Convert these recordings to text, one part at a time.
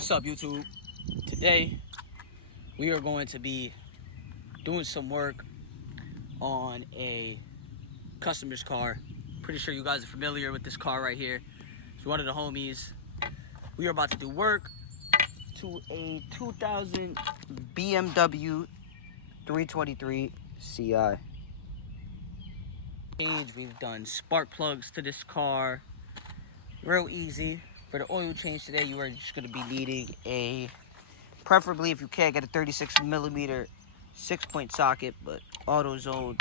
What's up, YouTube? Today we are going to be doing some work on a customer's car. Pretty sure you guys are familiar with this car right here. It's one of the homies. We are about to do work to a 2000 BMW 323 Ci. We've done spark plugs to this car. Real easy. For the oil change today, you are just going to be needing a, preferably if you can, get a 36mm 6-point socket, but AutoZone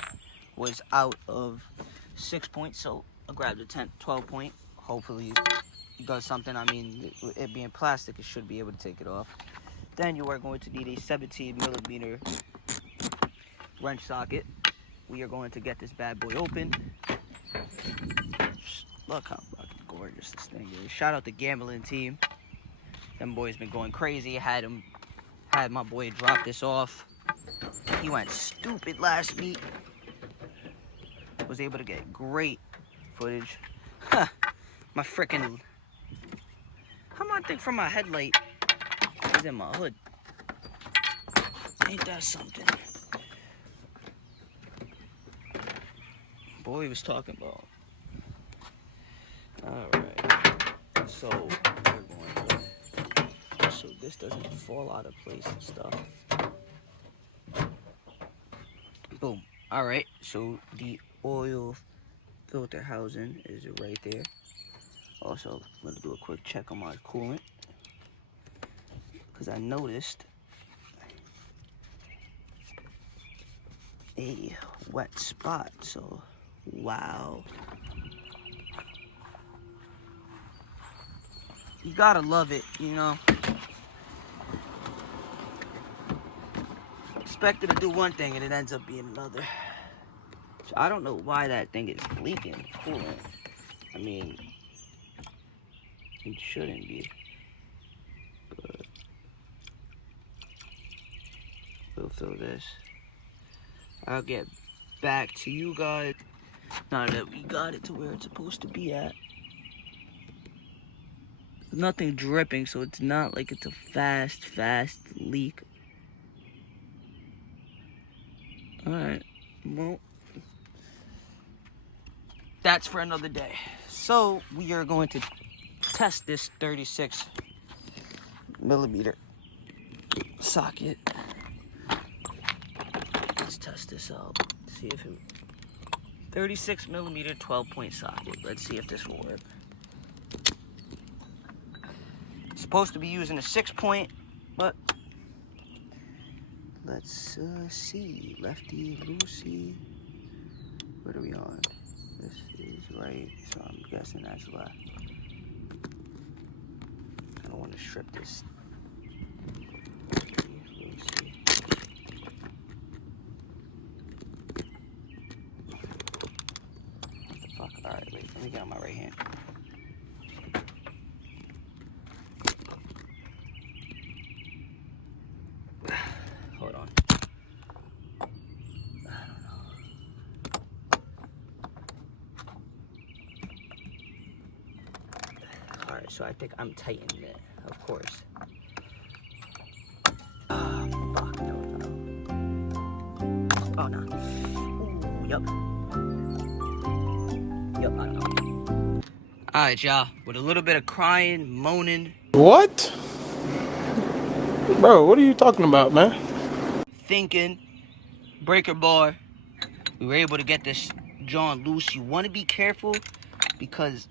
was out of 6-point, so I grabbed a 12-point. Hopefully it does something. I mean, it being plastic, it should be able to take it off. Then you are going to need a 17mm wrench socket. We are going to get this bad boy open. Look how fucking gorgeous this thing is. Shout out the gambling team. Them boys been going crazy. Had my boy drop this off. He went stupid last week. Was able to get great footage. Huh. My freaking, how my thing from my headlight is in my hood. Ain't that something? Boy, he was talking about. Alright, so we're going to, so this doesn't fall out of place and stuff. Boom. Alright, so the oil filter housing is right there. Also, I'm going to do a quick check on my coolant, because I noticed a wet spot, so wow. You gotta love it, you know. Expected to do one thing and it ends up being another. So I don't know why that thing is leaking coolant. I mean, it shouldn't be. But we'll fill this. I'll get back to you guys now that we got it to where it's supposed to be at. Nothing dripping, so it's not like it's a fast leak. Alright, well, that's for another day. So we are going to test this 36mm socket. Let's test this out. See if it, 36mm 12-point socket. Let's see if this will work. Supposed to be using a 6-point, but let's see. Lefty, loosey. What are we on? This is right, so I'm guessing that's left. I don't want to strip this. Loosey. What the fuck? Alright, wait, let me get on my right hand. Hold on. I don't know. Alright, so I think I'm tightening it, of course. Ah, fuck, no. Oh, no. Ooh, yup. Yup, I don't know. Alright, y'all. With a little bit of crying, moaning. What? Bro, what are you talking about, man? Thinking, breaker bar, we were able to get this John loose. You want to be careful because,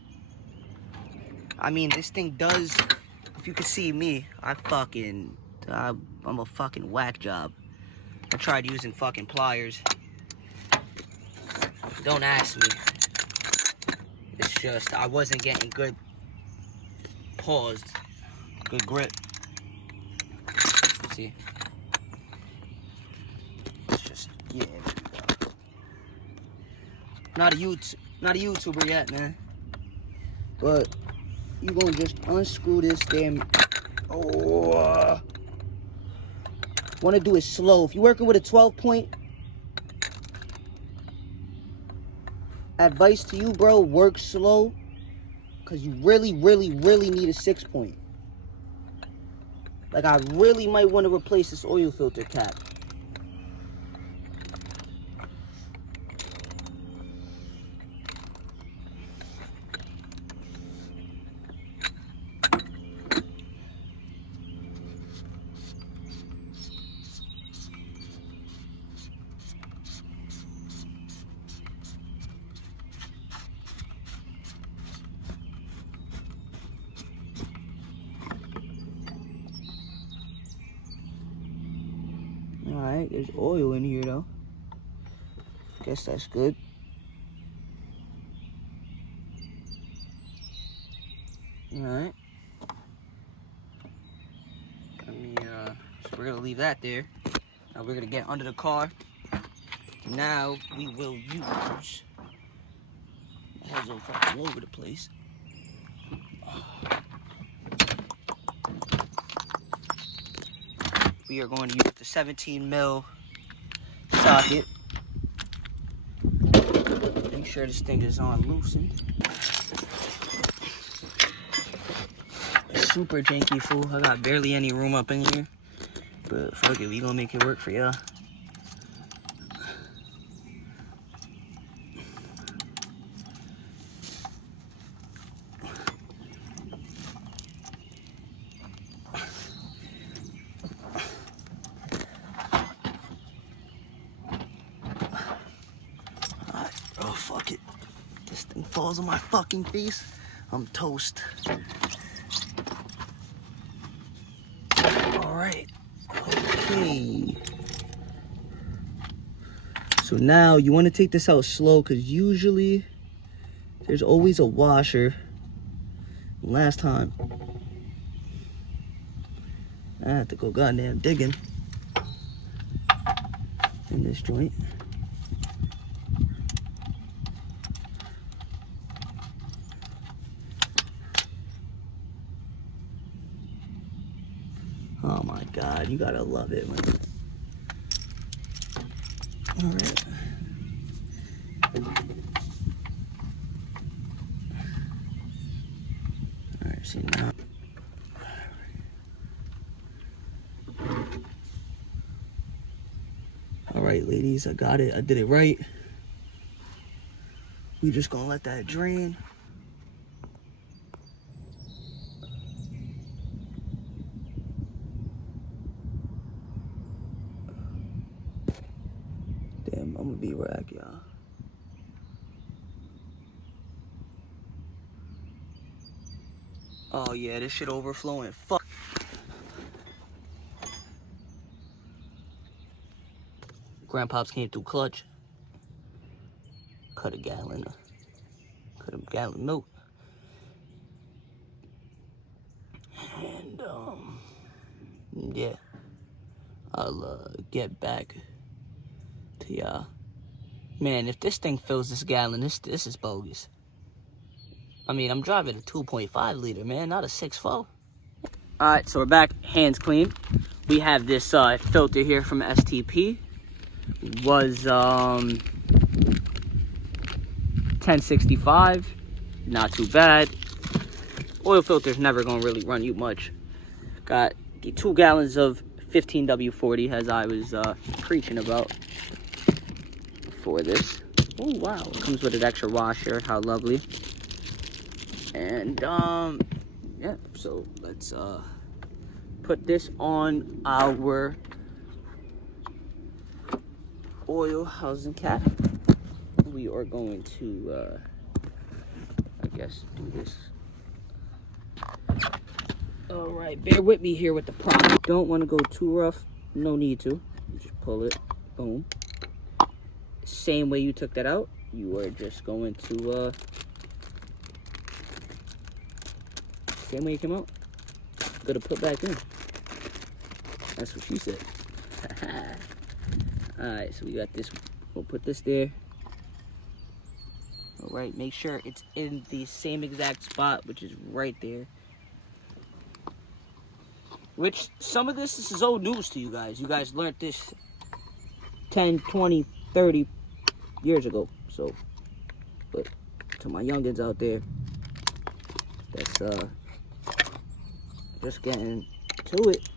I mean, this thing does, if you can see me, I'm a fucking whack job. I tried using fucking pliers. Don't ask me. It's just, I wasn't getting good paused, good grip. See? It's just, yeah. Not a YouTuber yet, man. But you gonna just unscrew this damn. Oh. Want to do it slow. If you're working with a 12-point, advice to you, bro, work slow, because you really need a 6-point. Like, I really might want to replace this oil filter cap. Alright, there's oil in here though. Guess that's good. Alright. So we're gonna leave that there. Now we're gonna get under the car. Now we will use. My head's all fucking all over the place. We are going to use the 17mm socket. Make sure this thing is on loosened. Super janky, fool. I got barely any room up in here. But fuck it, we gonna make it work for y'all. Alright, bro, fuck it. This thing falls on my fucking face. I'm toast. Alright. Okay. So now you want to take this out slow because usually there's always a washer. Last time I had to go goddamn digging in this joint. Oh my God, you gotta love it, man. All right. All right, see now. All right, ladies, I got it. I did it right. We just gonna let that drain. Damn, I'm gonna be rack, y'all. Oh yeah, this shit overflowing. Fuck. Grandpops came through clutch. Cut a gallon of milk. And yeah, I'll get back to y'all. Man, if this thing fills this gallon, this is bogus. I mean, I'm driving a 2.5 liter, man, not a 6.4. Alright, so we're back, hands clean. We have this filter here from STP. Was 1065, not too bad. Oil filter's never gonna really run you much. Got 2 gallons of 15W-40, as I was preaching about before this. Oh wow, it comes with an extra washer. How lovely. And yeah, so let's put this on our oil housing cap. We are going to I guess do this. All right, bear with me here with the prop. Don't want to go too rough. No need to. You just pull it. Boom. Same way you took that out. You are just going to same way you came out. Gonna put back in. That's what she said. All right, so we got this. We'll put this there. All right, make sure it's in the same exact spot, which is right there. Which, some of this is old news to you guys. You guys learned this 10, 20, 30 years ago. So, but to my youngins out there, that's just getting to it.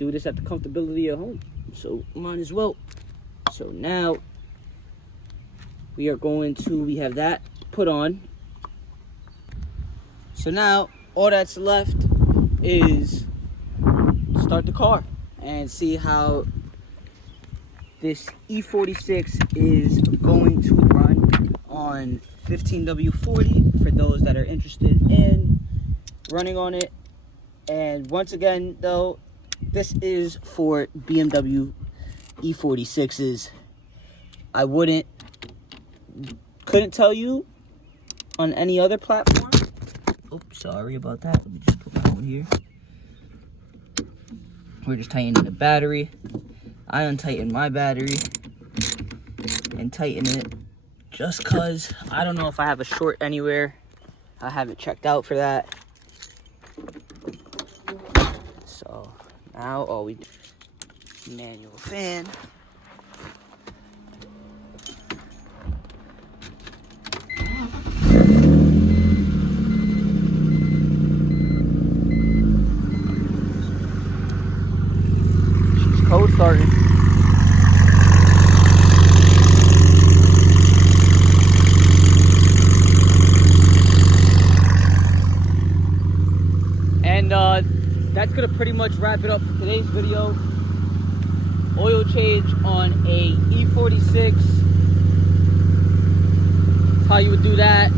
do this at the comfortability of your home. So might as well. So now we have that put on. So now all that's left is start the car and see how this E46 is going to run on 15W-40 for those that are interested in running on it. And once again, though, this is for BMW E46s. I couldn't tell you on any other platform. Oops, sorry about that. Let me just put my phone here. We're just tightening the battery. I untightened my battery and tighten it just cause I don't know if I have a short anywhere. I haven't checked out for that. So now all we do, manual fan. She's cold starting. And that's gonna pretty much wrap it up for today's video. Oil change on a E46. That's how you would do that.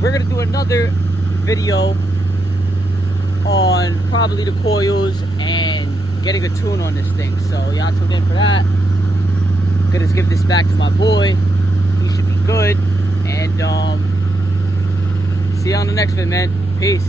We're gonna do another video on probably the coils and getting a tune on this thing. So y'all tune in for that. Gonna just give this back to my boy. He should be good. And see you on the next one, man. Peace.